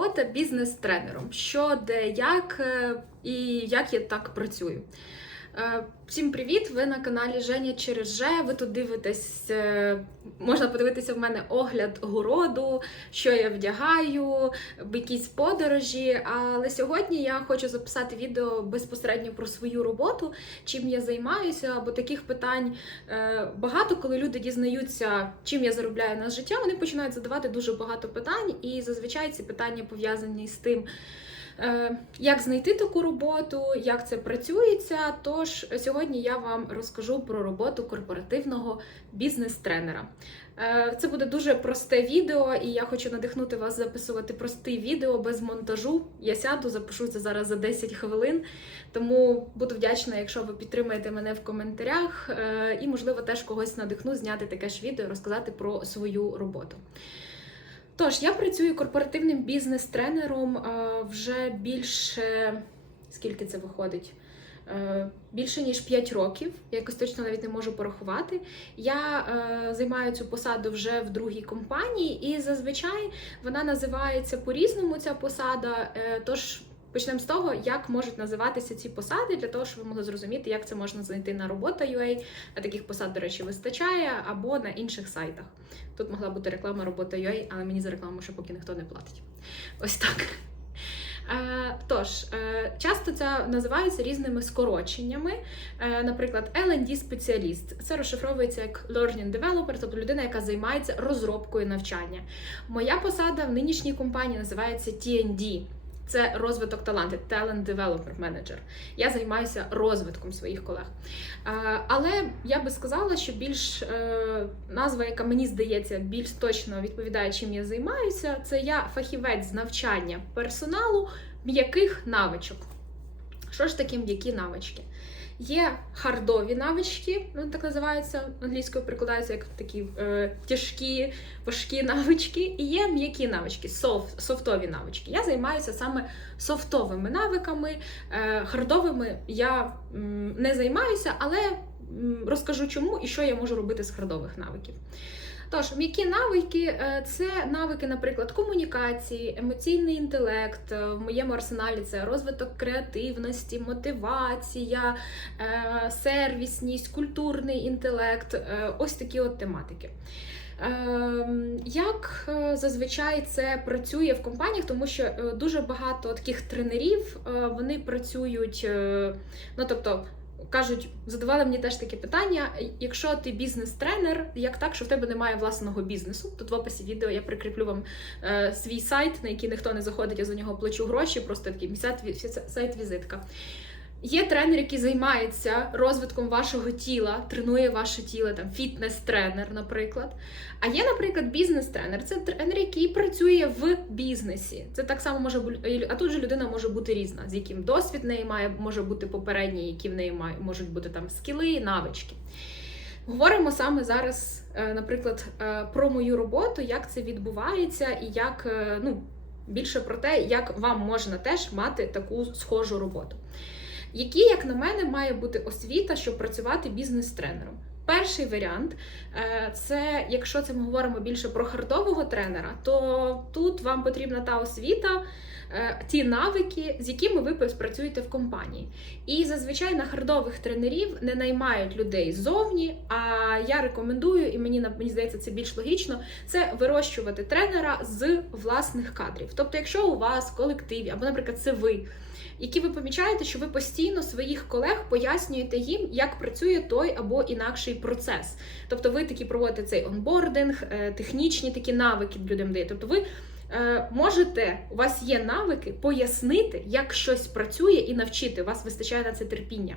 робота бізнес-тренером. Що, де, як е, і як я так працюю. Е, Всім привіт! Ви на каналі Женя через Же. Ви тут дивитесь, е, можна подивитися в мене огляд городу, що я вдягаю, якісь подорожі. Але сьогодні я хочу записати відео безпосередньо про свою роботу, чим я займаюся, бо таких питань е, багато, коли люди дізнаються, чим я заробляю на життя, вони починають задавати дуже багато питань, і зазвичай ці питання пов'язані з тим. Е, Як знайти таку роботу, як це працюється? Тож сьогодні я вам розкажу про роботу корпоративного бізнес-тренера. Е, Це буде дуже просте відео, і я хочу надихнути вас записувати просте відео без монтажу. Я сяду, запишу це зараз за 10 хвилин. Тому буду вдячна, якщо ви підтримаєте мене в коментарях, е, і, можливо, теж когось надихну зняти таке ж відео, розказати про свою роботу. Тож, я працюю корпоративним бізнес-тренером вже більше скільки це виходить? Е, Більше ніж 5 років, я якось точно навіть не можу порахувати. Я е, займаю цю посаду вже в другій компанії, і зазвичай вона називається по-різному ця посада. Е, тож почнемо з того, як можуть називатися ці посади, для того, щоб ви могли зрозуміти, як це можна знайти на робота.ua, а таких посад, до речі, вистачає, або на інших сайтах. Тут могла бути реклама робота.ua, але мені за рекламу ще поки ніхто не платить. Ось так. Е, Тож, е, часто це називається різними скороченнями. Е, Наприклад, L&D спеціаліст. Це розшифровується як Learning Developer, тобто людина, яка займається розробкою навчання. Моя посада в нинішній компанії називається TND. Це розвиток талантів, Talent Development Manager. Я займаюся розвитком своїх колег. Але я би сказала, що більш е, назва, яка мені здається, більш точно відповідає, чим я займаюся, це я фахівець з навчання персоналу м'яких навичок. Що ж таке м'які навички? Є хардові навички, вони так називаються англійською перекладаються як такі е, тяжкі, важкі навички, і є м'які навички, софт, софтові навички. Я займаюся саме софтовими навиками. Е, хардовими я м, не займаюся, але м, розкажу чому і що я можу робити з хардових навиків. Тож, м'які навики е, це навики, наприклад, комунікації, емоційний інтелект. Е, В моєму арсеналі це розвиток креативності, мотивація, е, сервісність, культурний інтелект ось такі от тематики. Ем, Як зазвичай це працює в компаніях, тому що дуже багато таких тренерів вони працюють, ну тобто. Кажуть, задавали мені теж таке питання: якщо ти бізнес-тренер, як так, що в тебе немає власного бізнесу? Тут в описі відео я прикріплю вам е, свій сайт, на який ніхто не заходить, я за нього плачу гроші, просто такий сайт-візитка. Є тренер, який займається розвитком вашого тіла, тренує ваше тіло, там фітнес-тренер, наприклад. А є, наприклад, бізнес-тренер. Це тренер, який працює в бізнесі. Це так само може бути, а тут же людина може бути різна, з яким досвід в неї має, може бути попередній, які в неї має, можуть бути там скіли, навички. Говоримо саме зараз, е, наприклад, е, про мою роботу, як це відбувається, і як е, ну, більше про те, як вам можна теж мати таку схожу роботу. Які, як на мене, має бути освіта, щоб працювати бізнес-тренером? Перший варіант е, це якщо це ми говоримо більше про хардового тренера, то тут вам потрібна та освіта, ті навики, з якими ви працюєте в компанії. І зазвичай на хардових тренерів не наймають людей ззовні. А я рекомендую, і мені мені здається, це більш логічно, це вирощувати тренера з власних кадрів. Тобто, якщо у вас в колективі, або, наприклад, це ви які ви помічаєте, що ви постійно своїх колег пояснюєте їм, як працює той або інакший процес. Тобто, ви такі проводите цей онбординг, е, технічні такі навики людям даєте. Тобто, ви е, можете, у вас є навики пояснити, як щось працює, і навчити. У вас вистачає на це терпіння.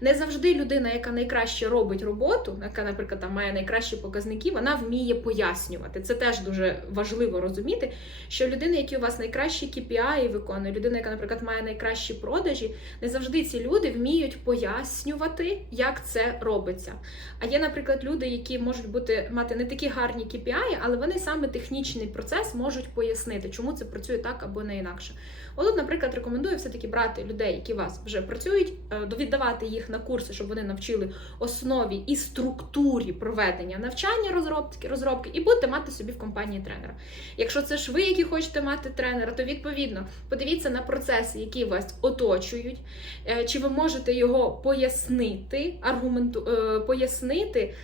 Не завжди людина, яка найкраще робить роботу, яка, наприклад, там має найкращі показники, вона вміє пояснювати. Це теж дуже важливо розуміти, що людина, які у вас найкращі KPI виконує, людина, яка, наприклад, має найкращі продажі, не завжди ці люди вміють пояснювати, як це робиться. А є, наприклад, люди, які можуть бути мати не такі гарні KPI, але вони саме технічний процес можуть пояснити, чому це працює так або не інакше. Отут, наприклад, рекомендую все-таки брати людей, які у вас вже працюють, е, віддавати їх на курси, щоб вони навчили основі і структурі проведення навчання розробки, розробки, і будете мати собі в компанії тренера. Якщо це ж ви, які хочете мати тренера, то відповідно подивіться на процеси, які вас оточують, е, чи ви можете його пояснити, аргументу е, пояснити.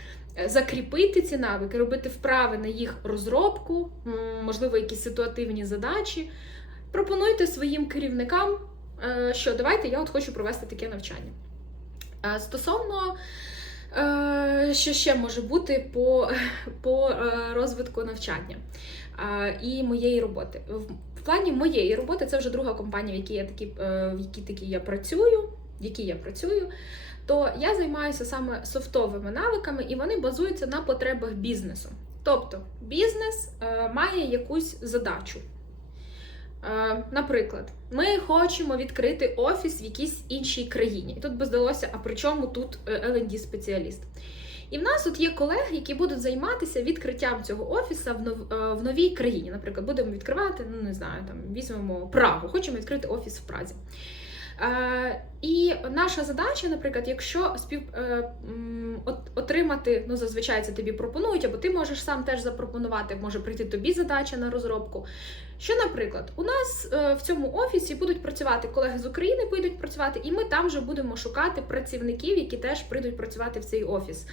Закріпити ці навики, робити вправи на їх розробку, можливо, якісь ситуативні задачі. Пропонуйте своїм керівникам, е, що давайте я от хочу провести таке навчання. Е, Стосовно, е, що ще може бути по, по розвитку навчання і моєї роботи. В- плані моєї роботи це вже друга компанія, в якій я такі, в якій такі я працюю, в якій я працюю. То я займаюся саме софтовими навиками, і вони базуються на потребах бізнесу. Тобто бізнес має якусь задачу. Е, Наприклад, ми хочемо відкрити офіс в якійсь іншій країні. І тут би здалося, а при чому тут lnd спеціаліст І в нас тут є колеги, які будуть займатися відкриттям цього офіса в, нов, е, в новій країні. Наприклад, будемо відкривати, ну не знаю, там візьмемо Прагу, хочемо відкрити офіс в Празі. Е, і наша задача, наприклад, якщо спів е, отримати, ну зазвичай це тобі пропонують, або ти можеш сам теж запропонувати, може прийти тобі задача на розробку. Що, наприклад, у нас е, в цьому офісі будуть працювати колеги з України, прийдуть працювати, і ми там вже будемо шукати працівників, які теж прийдуть працювати в цей офіс.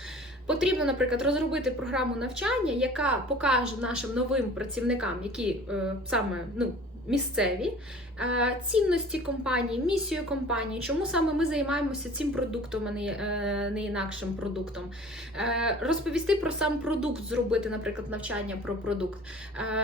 Потрібно, наприклад, розробити програму навчання, яка покаже нашим новим працівникам, які саме ну, місцеві, цінності компанії, місію компанії, чому саме ми займаємося цим продуктом, а не, е, інакшим продуктом. Е, Розповісти про сам продукт, зробити, наприклад, навчання про продукт.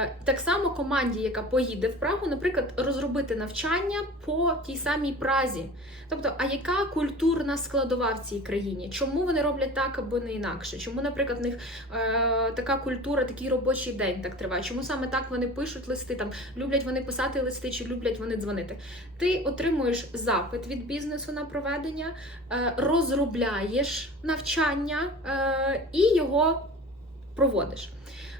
Е, Так само команді, яка поїде в Прагу, наприклад, розробити навчання по тій самій Празі. Тобто, а яка культурна складова в цій країні? Чому вони роблять так або не інакше? Чому, наприклад, в них е, така культура, такий робочий день так триває? Чому саме так вони пишуть листи? Там люблять вони писати листи, чи люблять вони дзвонити? Ти отримуєш запит від бізнесу на проведення, е, розробляєш навчання е, і його проводиш.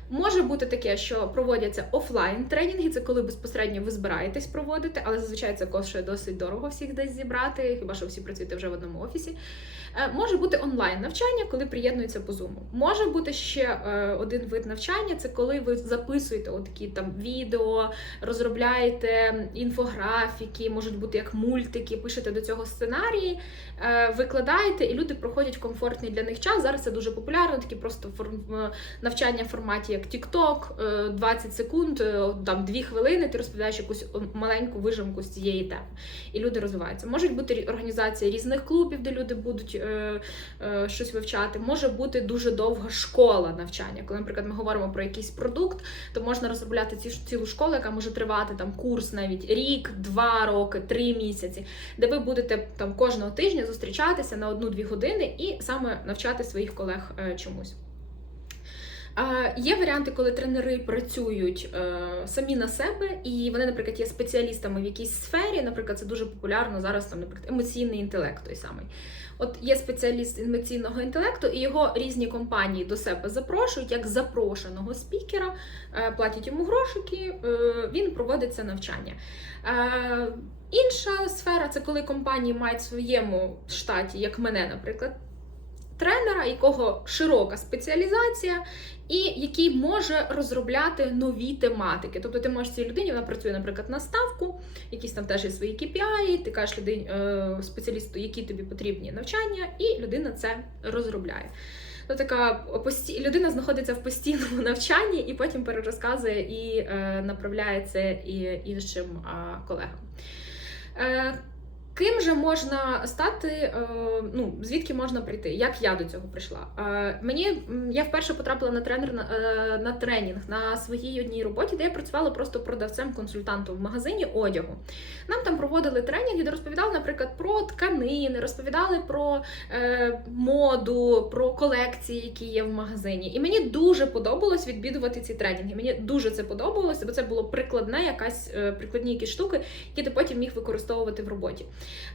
Може бути таке, що проводяться офлайн тренінги, це коли безпосередньо ви збираєтесь проводити, але зазвичай це коштує досить дорого всіх десь зібрати, хіба що всі працюєте вже в одному офісі. Е, Може бути онлайн навчання, коли приєднуються по Zoom. Може бути ще е, один вид навчання, це коли ви записуєте такі там відео, розробляєте інфографіки, можуть бути як мультики, пишете до цього сценарії, е, викладаєте, і люди проходять комфортний для них час. Зараз це дуже популярно, такі просто навчання в форматі як TikTok, е, 20 секунд, там 2 хвилини, ти розповідаєш якусь маленьку вижимку з цієї теми. І люди розвиваються. Можуть бути організації різних клубів, де люди будуть е, е, щось вивчати. Може бути дуже довга школа навчання. Коли, наприклад, ми говоримо про якийсь продукт, то можна розробляти ці цілу школу, яка може тривати там курс навіть рік, два роки, три місяці, де ви будете там кожного тижня зустрічатися на одну-дві години і саме навчати своїх колег е, чомусь. Є варіанти, коли тренери працюють е, самі на себе, і вони, наприклад, є спеціалістами в якійсь сфері. Наприклад, це дуже популярно зараз, там, наприклад, емоційний інтелект той самий. От є спеціаліст емоційного інтелекту, і його різні компанії до себе запрошують як запрошеного спікера, е, платять йому грошики, е, він проводить це навчання. Інша сфера це коли компанії мають в своєму штаті, як мене, наприклад, тренера, якого широка спеціалізація, і який може розробляти нові тематики. Тобто ти можеш цій людині, вона працює, наприклад, на ставку, якісь там теж є свої KPI, ти кажеш людині, е, спеціалісту, які тобі потрібні навчання, і людина це розробляє. То така пості... людина знаходиться в постійному навчанні і потім перерозказує і е, направляє це і іншим е, колегам. Е, Ким же можна стати, е, ну звідки можна прийти? Як я до цього прийшла? Е, Мені я вперше потрапила на тренер на, е, на тренінг на своїй одній роботі, де я працювала просто продавцем-консультантом в магазині одягу. Нам там проводили тренінги, де розповідали, наприклад, про тканини, розповідали про моду, про колекції, які є в магазині. І мені дуже подобалось відвідувати ці тренінги. Мені дуже це подобалося, бо це було прикладне, якась прикладні якісь штуки, які ти потім міг використовувати в роботі.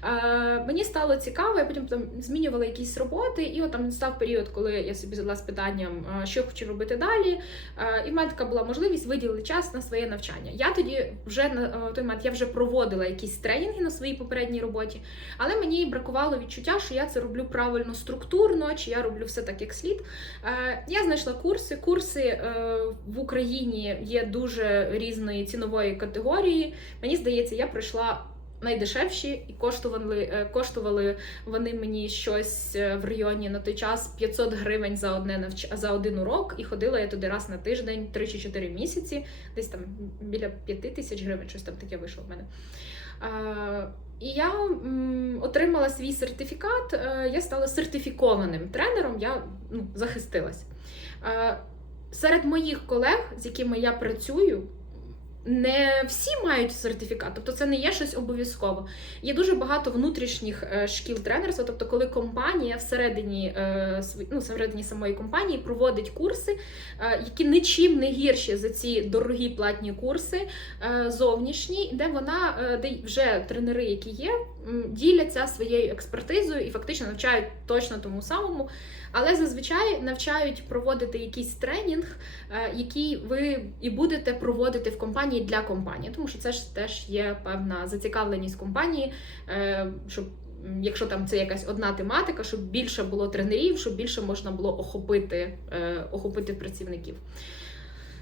Е, мені стало цікаво, я потім там змінювала якісь роботи, і от там став період, коли я собі задала з питанням, е, що хочу робити далі. Е, і в мене така була можливість виділити час на своє навчання. Я тоді вже на той момент я вже проводила якісь тренінги на своїй попередній роботі, але мені бракувало відчуття, що я це роблю правильно структурно, чи я роблю все так, як слід. Я знайшла курси. Курси в Україні є дуже різної цінової категорії. Мені здається, я пройшла. Найдешевші і коштували, е, коштували вони мені щось е, в районі на той час 500 гривень за одне навч... за один урок, і ходила я туди раз на тиждень, 3 чи 4 місяці, десь там біля 5 тисяч гривень, щось там таке вийшло в мене. І я отримала свій сертифікат, е, я стала сертифікованим тренером, я ну, захистилась. Серед моїх колег, з якими я працюю, не всі мають сертифікат, тобто це не є щось обов'язково. Є дуже багато внутрішніх е, шкіл тренерства, тобто, коли компанія всередині, е, ну, всередині самої компанії проводить курси, е, які нічим не гірші за ці дорогі платні курси зовнішні, де вона, де вже тренери, які є, діляться своєю експертизою і фактично навчають точно тому самому. Але зазвичай навчають проводити якийсь тренінг, який ви і будете проводити в компанії для компанії, тому що це ж теж є певна зацікавленість компанії, е, щоб. Якщо там це якась одна тематика, щоб більше було тренерів, щоб більше можна було охопити, е, охопити працівників.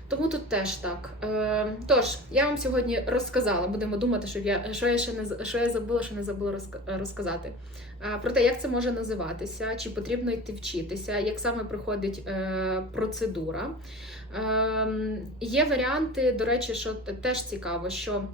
Тому тут теж так. Е, тож, я вам сьогодні розказала, будемо думати, що я, що я ще не що я забула, що не забула розказати. Е, про те, як це може називатися, чи потрібно йти вчитися, як саме проходить е, процедура. Е, є варіанти, до речі, що теж цікаво, що.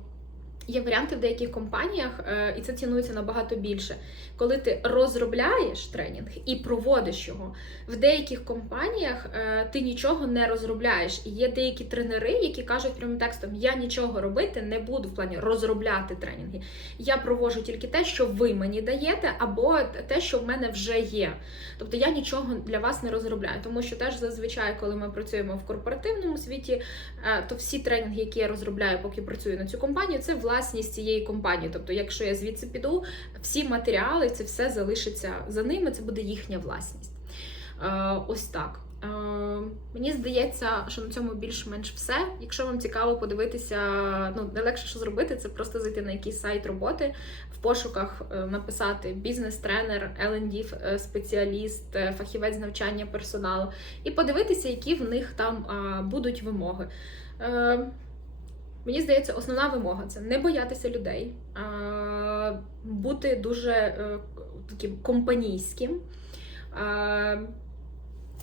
Є варіанти в деяких компаніях, е, і це цінується набагато більше. Коли ти розробляєш тренінг і проводиш його, в деяких компаніях е, ти нічого не розробляєш. І є деякі тренери, які кажуть прямим текстом: я нічого робити не буду в плані розробляти тренінги. Я проводжу тільки те, що ви мені даєте, або те, що в мене вже є. Тобто я нічого для вас не розробляю, тому що теж зазвичай, коли ми працюємо в корпоративному світі, е, то всі тренінги, які я розробляю, поки працюю на цю компанію, це власність цієї компанії. Тобто, якщо я звідси піду, всі матеріали, це все залишиться за ними, це буде їхня власність. Е, Ось так. Е, Мені здається, що на цьому більш-менш все. Якщо вам цікаво подивитися, ну найлегше, що зробити, це просто зайти на якийсь сайт роботи, в пошуках е, написати бізнес-тренер, е, спеціаліст, фахівець навчання персоналу, і подивитися, які в них там будуть вимоги. Мені здається, основна вимога це не боятися людей, а, бути дуже е, таким компанійським.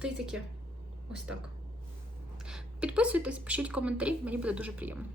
Ти таке. Ось так. Підписуйтесь, пишіть коментарі, мені буде дуже приємно.